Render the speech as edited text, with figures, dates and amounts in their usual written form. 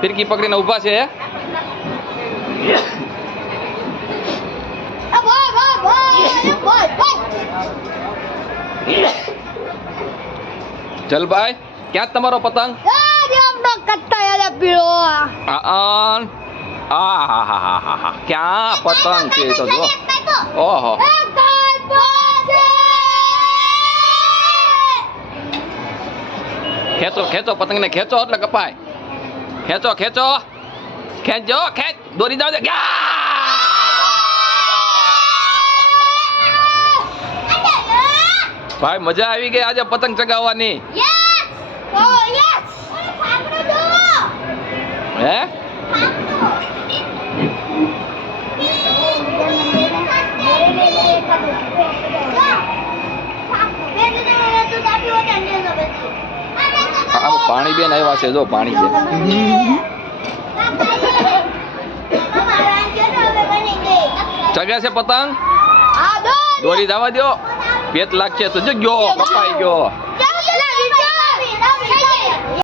ફિરકી પકડીને ઊભા છે. જલભાઈ ક્યાં તમારો પતંગ? ક્યાં પતંગ છે તો જો. ઓહો ખેંચો ખેંચો પતંગને ખેંચો એટલે કપાય. ખેંચો ખેંચો ખેંચો ખેંચ દોરી જાવ. ભાઈ મજા આવી ગઈ આજે પતંગ ચગાવવાની. હે પાણી બેન આવ્યા છે જો પાણી બેન. ચગ્યા છે પતંગ દોરી જવા દો. પેટ લાગશે તો જો ગયો કપાઈ ગયો.